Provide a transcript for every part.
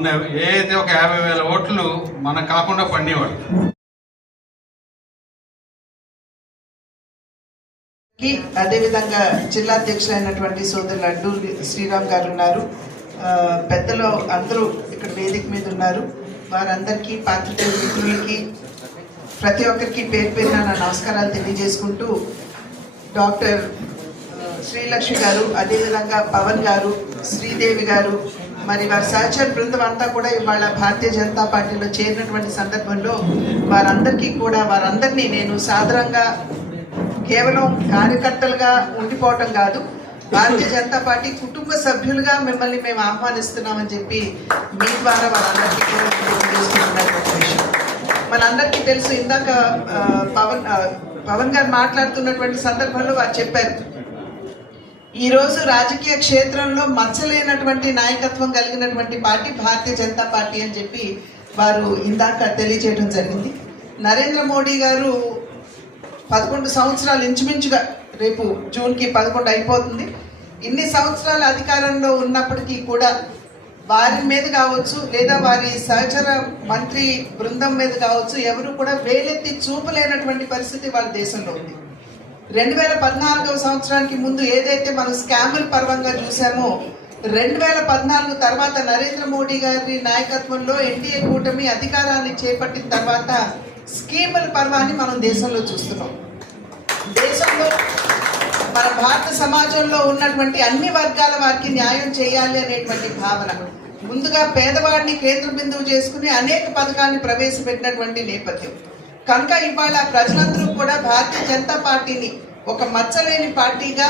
మొన్న ఏదైతే ఒక 50,000 ఓట్లు మనకు కాకుండా పండేవాడు. అదేవిధంగా జిల్లా అధ్యక్షులైనటువంటి సోదరులు అడ్డూరి శ్రీరామ్ గారు ఉన్నారు. పెద్దలు అందరూ ఇక్కడ వేదిక మీద ఉన్నారు. వారందరికీ పాత్రికేయ మిత్రులకి ప్రతి ఒక్కరికి పేరు పేరున నా నమస్కారాలు తెలియజేసుకుంటూ, డాక్టర్ శ్రీలక్ష్మి గారు, అదేవిధంగా పవన్ గారు, శ్రీదేవి గారు, మరి వారి సహచర బృందం అంతా కూడా ఇవాళ భారతీయ జనతా పార్టీలో చేరినటువంటి సందర్భంలో వారందరినీ నేను సాదరంగా కేవలం కార్యకర్తలుగా ఉండిపోవటం కాదు, భారతీయ జనతా పార్టీ కుటుంబ సభ్యులుగా మిమ్మల్ని మేము ఆహ్వానిస్తున్నామని చెప్పి మీ ద్వారా వారందరికీ కూడా తెలియజేస్తున్నటువంటి విషయం. మనందరికీ తెలుసు, ఇందాక పవన్ గారు మాట్లాడుతున్నటువంటి సందర్భంలో వారు చెప్పారు, ఈరోజు రాజకీయ క్షేత్రంలో మచ్చలేనటువంటి నాయకత్వం కలిగినటువంటి పార్టీ భారతీయ జనతా పార్టీ అని చెప్పి వారు ఇందాక తెలియజేయడం జరిగింది. నరేంద్ర మోడీ గారు 11 సంవత్సరాలు ఇంచుమించుగా, రేపు జూన్కి 11 అయిపోతుంది. ఇన్ని సంవత్సరాల అధికారంలో ఉన్నప్పటికీ కూడా వారి మీద కావచ్చు, లేదా వారి సహచర మంత్రి బృందం మీద కావచ్చు, ఎవరు కూడా వేలెత్తి చూపలేనటువంటి పరిస్థితి వాళ్ళ దేశంలో ఉంది. 2014 సంవత్సరానికి ముందు ఏదైతే మనం స్కాముల పర్వంగా చూసామో, 2014 తర్వాత నరేంద్ర మోడీ గారి నాయకత్వంలో ఎన్డీఏ కూటమి అధికారాన్ని చేపట్టిన తర్వాత స్కీముల పర్వాన్ని మనం దేశంలో చూస్తున్నాం. దేశంలో మన భారత సమాజంలో ఉన్నటువంటి అన్ని వర్గాల వారికి న్యాయం చేయాలి అనేటువంటి భావన, ముందుగా పేదవాడిని కేంద్ర బిందువు చేసుకుని అనేక పథకాన్ని ప్రవేశపెట్టినటువంటి నేపథ్యం కనుక ఇవాళ ప్రజలందరూ కూడా భారతీయ జనతా పార్టీని ఒక మచ్చలేని పార్టీగా,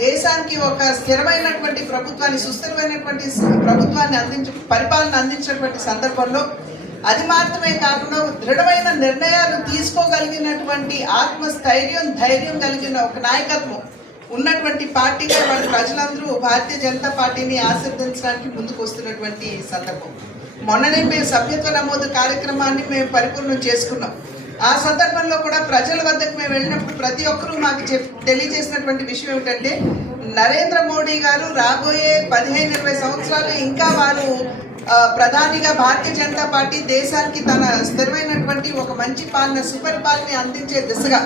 దేశానికి ఒక స్థిరమైనటువంటి ప్రభుత్వాన్ని, సుస్థిరమైనటువంటి ప్రభుత్వాన్ని పరిపాలన అందించినటువంటి సందర్భంలో, అది మాత్రమే కాకుండా దృఢమైన నిర్ణయాలు తీసుకోగలిగినటువంటి ఆత్మస్థైర్యం, ధైర్యం కలిగిన ఒక నాయకత్వం ఉన్నటువంటి పార్టీగా వాళ్ళ ప్రజలందరూ భారతీయ జనతా పార్టీని ఆశీర్వదించడానికి ముందుకు వస్తున్నటువంటి సందర్భం. మొన్ననే మేము సభ్యత్వ నమోదు కార్యక్రమాన్ని మేము పరిపూర్ణం చేసుకున్నాం. ఆ సందర్భంలో కూడా ప్రజల వద్దకు మేము వెళ్ళినప్పుడు ప్రతి ఒక్కరూ మాకు తెలియజేసినటువంటి విషయం ఏమిటంటే, నరేంద్ర మోడీ గారు రాబోయే 15-20 సంవత్సరాలు ఇంకా వారు ప్రధానిగా భారతీయ జనతా పార్టీ దేశానికి తన స్థిరమైనటువంటి ఒక మంచి పాలన, సుపరిపాలన అందించే దిశగా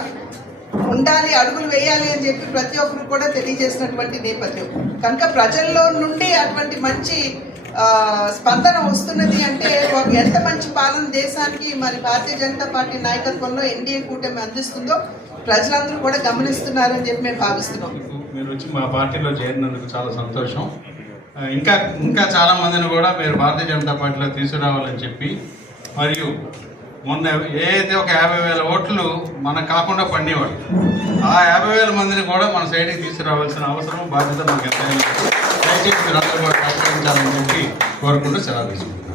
ఉండాలి, అడుగులు వేయాలి అని చెప్పి ప్రతి ఒక్కరు కూడా తెలియజేసినటువంటి నేపథ్యం కనుక ప్రజల్లో నుండి అటువంటి మంచి స్పందన వస్తున్నది అంటే ఎంత మంచి పాలన దేశానికి మరి భారతీయ జనతా పార్టీ నాయకత్వంలో ఎన్డీఏ కూటమి అందిస్తుందో ప్రజలందరూ కూడా గమనిస్తున్నారని చెప్పి మేము భావిస్తున్నాం. మీరు వచ్చి మా పార్టీలో చేరినందుకు చాలా సంతోషం. ఇంకా చాలా మందిని కూడా మీరు భారతీయ జనతా పార్టీలో తీసుకురావాలని చెప్పి, మరియు మొన్న ఏదైతే ఒక 50,000 ఓట్లు మనకు కాకుండా పండేవాడు, ఆ 50,000 మందిని కూడా మన సైడ్కి తీసుకురావాల్సిన అవసరం, బాధ్యత మనకు ఎంతైనా. దయచేసి మీరు అందరూ కూడా సహకరించాలని చెప్పి కోరుకుంటూ సెలవు తీసుకుంటాం.